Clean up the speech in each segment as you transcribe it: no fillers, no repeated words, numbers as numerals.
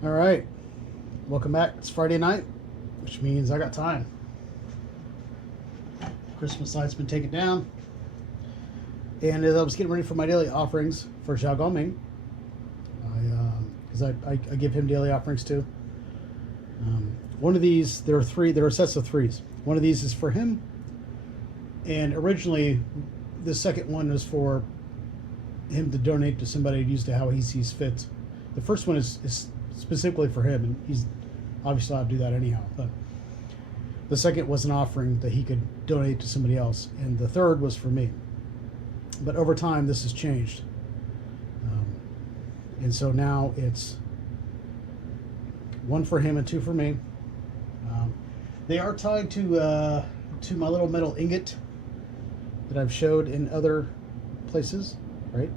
All right, welcome back. It's Friday night, which means I got time. Christmas light's been taken down, and as I was getting ready for my daily offerings for Zhao Gongming, because I give him daily offerings too. One of these, there are three. There are sets of threes. One of these is for him, and originally, the second one was for him to donate to somebody to use to how he sees fit. The first one is specifically for him, and he's obviously allowed to do that anyhow. But the second was an offering that he could donate to somebody else, and the third was for me. But over time, this has changed, and so now it's one for him and two for me. They are tied to my little metal ingot that I've showed in other places, right?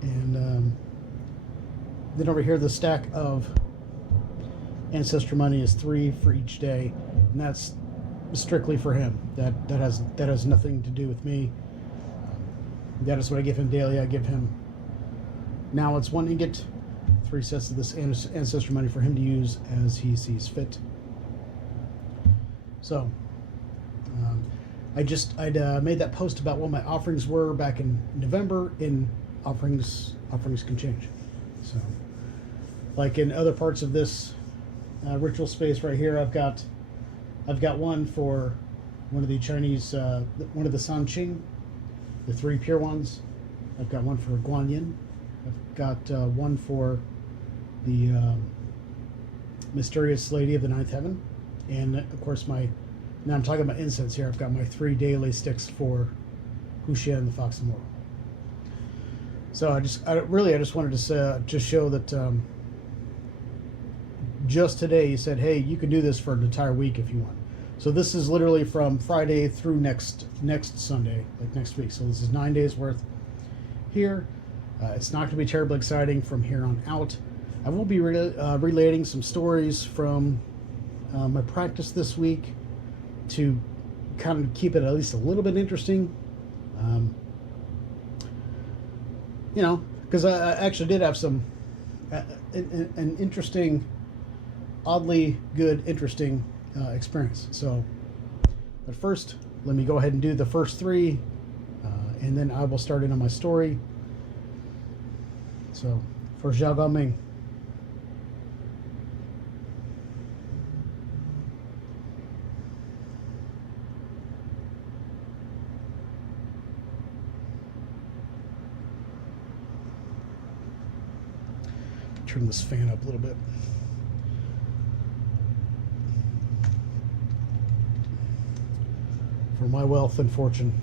And then over here, the stack of ancestor money is 3 for each day, and that's strictly for him. That has nothing to do with me. That is what I give him daily. I give him, now it's 1 ingot, 3 sets of this ancestor money for him to use as he sees fit. So I'd made that post about what my offerings were back in November. In offerings can change. So, like in other parts of this ritual space right here, I've got one for one of the Chinese, one of the Sanqing, the 3 pure ones. I've got one for Guanyin. I've got one for the mysterious lady of the ninth heaven, and of course now I'm talking about incense here. I've got my 3 daily sticks for Huxian, the fox immortal. So I just wanted to just show that just today he said, hey, you can do this for an entire week if you want. So this is literally from Friday through next Sunday, like next week. So this is 9 days worth here. It's not going to be terribly exciting from here on out. I will be relating some stories from my practice this week to kind of keep it at least a little bit interesting. Because I actually did have some an interesting, oddly good, interesting experience. So, but first, let me go ahead and do the first 3, and then I will start in on my story. So, for Zhao Gongming. Turn this fan up a little bit. For my wealth and fortune.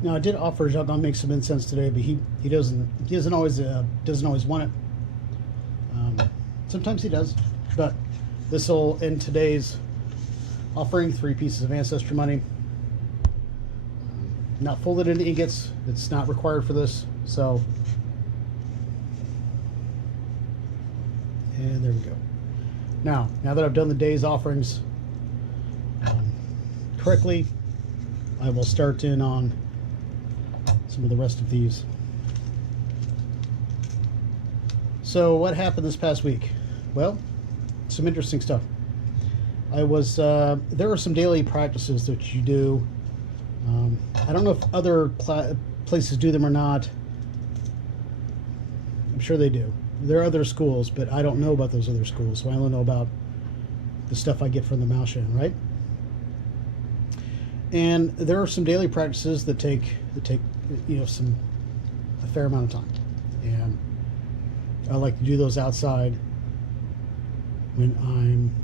Now I did offer Zhao Gongming some incense today, but he doesn't always want it. Sometimes he does, but this will end today's offering. 3 pieces of ancestor money, not folded into ingots. It's not required for this. So, and there we go. Now that I've done the day's offerings correctly, I will start in on some of the rest of these. So what happened this past week? Well, some interesting stuff. There are some daily practices that you do. I don't know if other places do them or not. I'm sure they do. There are other schools, but I don't know about those other schools, so I only know about the stuff I get from the Maoshan, right? And there are some daily practices that take a fair amount of time, and I like to do those outside when I'm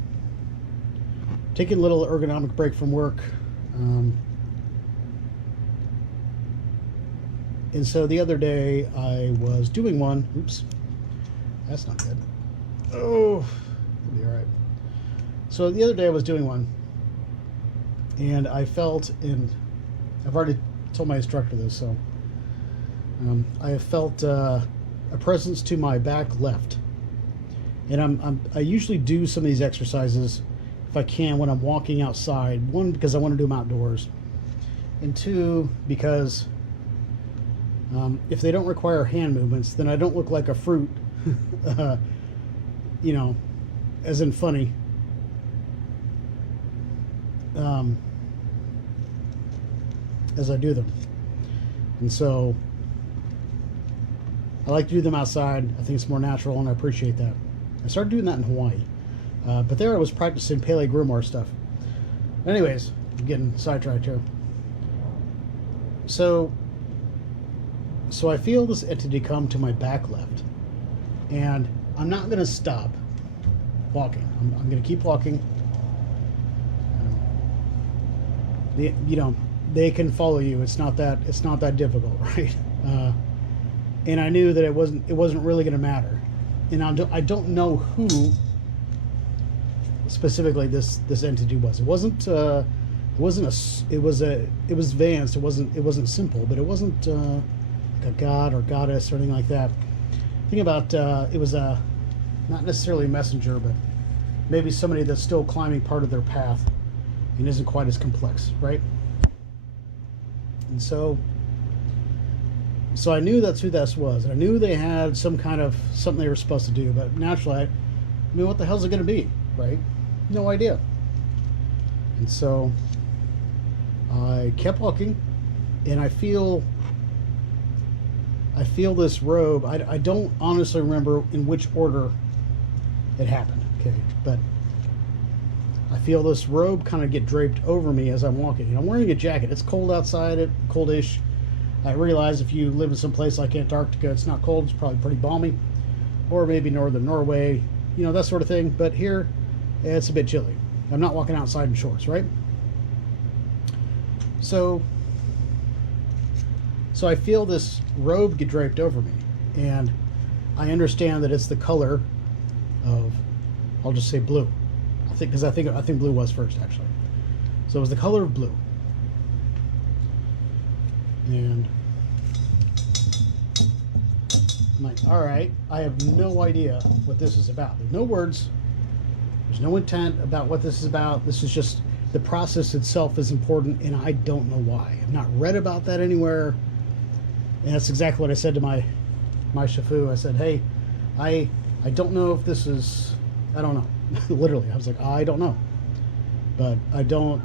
taking a little ergonomic break from work. And so the other day I was doing one. Oops, that's not good. Oh, it'll be all right. So the other day I was doing one, and I felt, and I've already told my instructor this, so I have felt a presence to my back left, and I usually do some of these exercises if I can when I'm walking outside. One, because I want to do them outdoors, and two, because if they don't require hand movements, then I don't look like a fruit, you know, as in funny. As I do them. And so I like to do them outside. I think it's more natural, and I appreciate that. I started doing that in Hawaii. But there I was practicing Pele Grimoire stuff. Anyways, I'm getting sidetracked here. So I feel this entity come to my back left. And I'm not going to stop walking. I'm going to keep walking. They can follow you. It's not that difficult, right? And I knew that it wasn't really going to matter. And I don't know who specifically this entity was. It was advanced. It wasn't simple, but it wasn't like a god or goddess or anything like that. Think about it was not necessarily a messenger, but maybe somebody that's still climbing part of their path and isn't quite as complex, right? And so I knew that's who this was. And I knew they had some kind of something they were supposed to do, but naturally, I mean, what the hell's it going to be, right? No idea. And so I kept walking, and I feel this robe. I don't honestly remember in which order it happened, okay? But I feel this robe kind of get draped over me as I'm walking. And I'm wearing a jacket. It's cold outside, coldish. I realize if you live in some place like Antarctica, it's not cold. It's probably pretty balmy. Or maybe northern Norway, that sort of thing. But here, it's a bit chilly. I'm not walking outside in shorts, right? So I feel this robe get draped over me. And I understand that it's the color of, I'll just say blue. I think blue was first, actually. So it was the color of blue. And I'm like, all right, I have no idea what this is about. There's no words. There's no intent about what this is about. This is just the process itself is important, and I don't know why. I've not read about that anywhere. And that's exactly what I said to my Shifu. I said, hey, I don't know if this is, I don't know. Literally, I was like, I don't know. But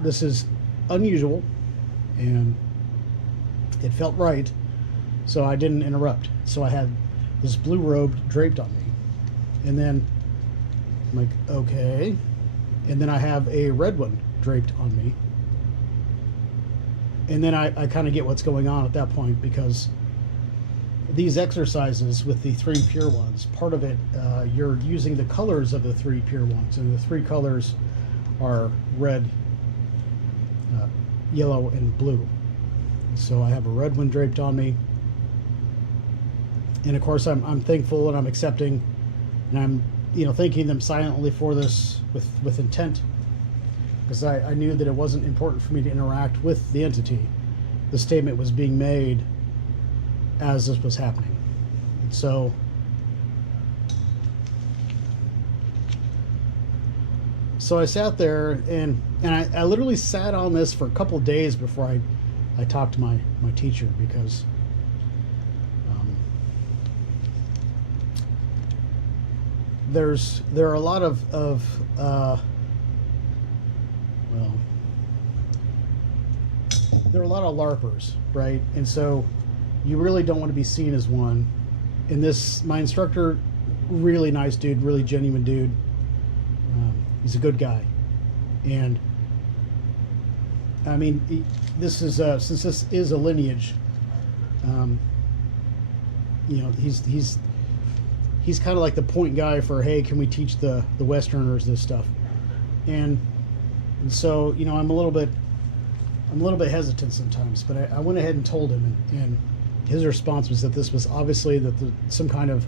this is unusual, and it felt right, so I didn't interrupt. So I had this blue robe draped on me. And then I'm like, okay. And then I have a red one draped on me. And then I kind of get what's going on at that point, because these exercises with the 3 pure ones, part of it, you're using the colors of the 3 pure ones. And the 3 colors are red, yellow, and blue. So I have a red one draped on me. And of course I'm thankful and I'm accepting, and I'm thanking them silently for this with intent, because I knew that it wasn't important for me to interact with the entity. The statement was being made as this was happening. And so I sat there, and I literally sat on this for a couple of days before I talked to my teacher, because there are a lot of there are a lot of LARPers, right? And so you really don't want to be seen as one. And my instructor, really nice dude, really genuine dude. He's a good guy. And I mean, this is since this is a lineage, he's kind of like the point guy for, hey, can we teach the Westerners this stuff? And so I'm a little bit hesitant sometimes, but I went ahead and told him, and his response was that this was obviously that some kind of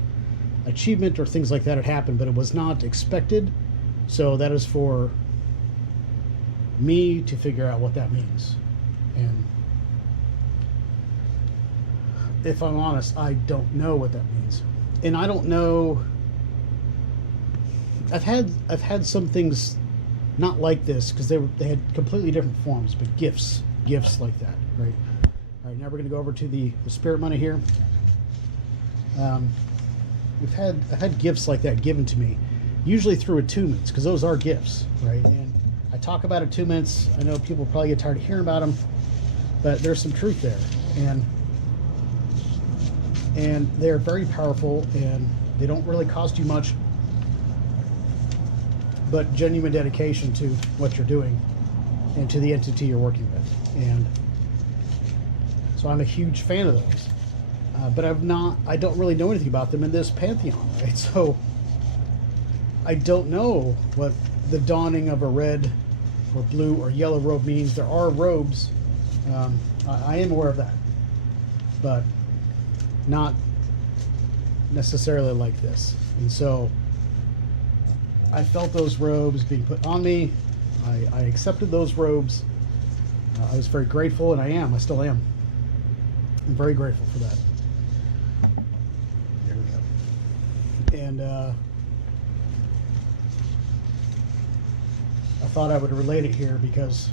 achievement or things like that had happened, but it was not expected. So that is for me to figure out what that means. And if I'm honest, I don't know what that means. And I don't know. I've had some things not like this because they had completely different forms, but gifts like that, right? All right, now we're going to go over to the spirit money here. I've had gifts like that given to me, usually through attunements, because those are gifts, right? And I talk about attunements. I know people probably get tired of hearing about them, but there's some truth there, and they're very powerful, and they don't really cost you much, but genuine dedication to what you're doing and to the entity you're working with. And so I'm a huge fan of those. But I don't really know anything about them in this pantheon, right? So I don't know what the donning of a red or blue or yellow robe means. There are robes. I am aware of that, but not necessarily like this. And so I felt those robes being put on me. I accepted those robes. I was very grateful, and I still am. I'm very grateful for that. There we go. And I thought I would relate it here because,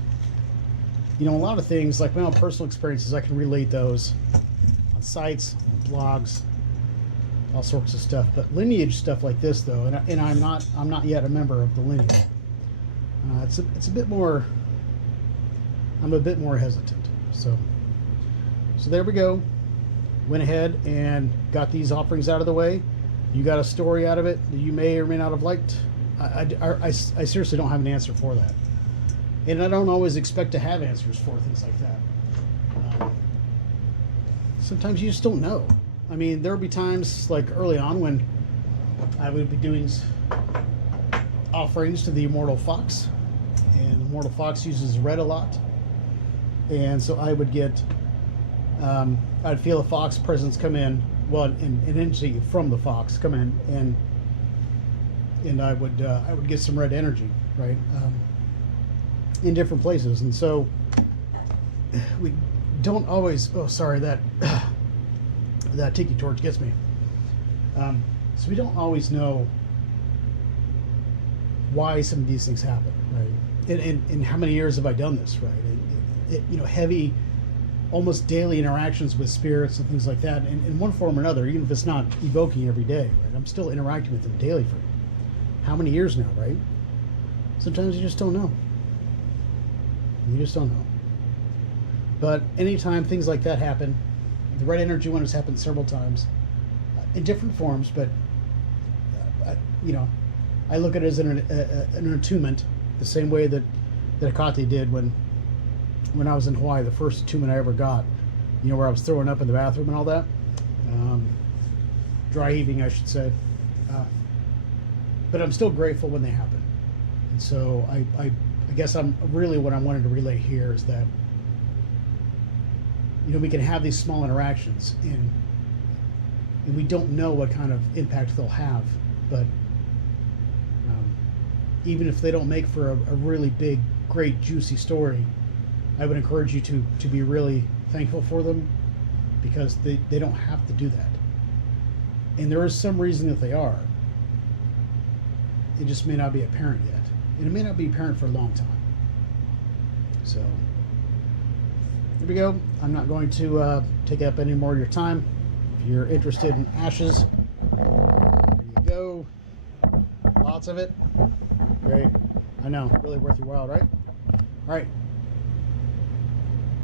a lot of things, like my own personal experiences, I can relate those on sites, on blogs, all sorts of stuff. But lineage stuff like this, though, and I'm not yet a member of the lineage. It's a bit more. I'm a bit more hesitant. So there we go. Went ahead and got these offerings out of the way. You got a story out of it that you may or may not have liked. I seriously don't have an answer for that, and I don't always expect to have answers for things like that. Sometimes you just don't know. I mean, there would be times like early on when I would be doing offerings to the Immortal Fox, and the Immortal Fox uses red a lot, and so I would get, I'd feel a fox presence come in, well, an entity from the fox come in, and I would get some red energy, right, in different places, and so we don't always. Oh, sorry, that tiki torch gets me. So we don't always know why some of these things happen, right? And how many years have I done this, right? Heavy, almost daily interactions with spirits and things like that, in one form or another, even if it's not evoking every day, right? I'm still interacting with them daily for how many years now, right? Sometimes you just don't know. You just don't know. But anytime things like that happen, the red energy one has happened several times in different forms, but I look at it as an attunement, the same way that Akate did when I was in Hawaii, the first attunement I ever got, where I was throwing up in the bathroom and all that, dry heaving, I should say. But I'm still grateful when they happen, and so I guess what I wanted to relay here is that we can have these small interactions, and we don't know what kind of impact they'll have, but even if they don't make for a really big, great, juicy story, I would encourage you to be really thankful for them, because they don't have to do that. And there is some reason that they are. It just may not be apparent yet. And it may not be apparent for a long time. So, here we go. I'm not going to take up any more of your time. If you're interested in ashes, there you go. Lots of it. Great. I know. Really worth your while, right? All right.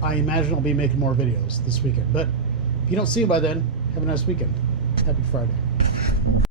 I imagine I'll be making more videos this weekend. But if you don't see them by then, have a nice weekend. Happy Friday.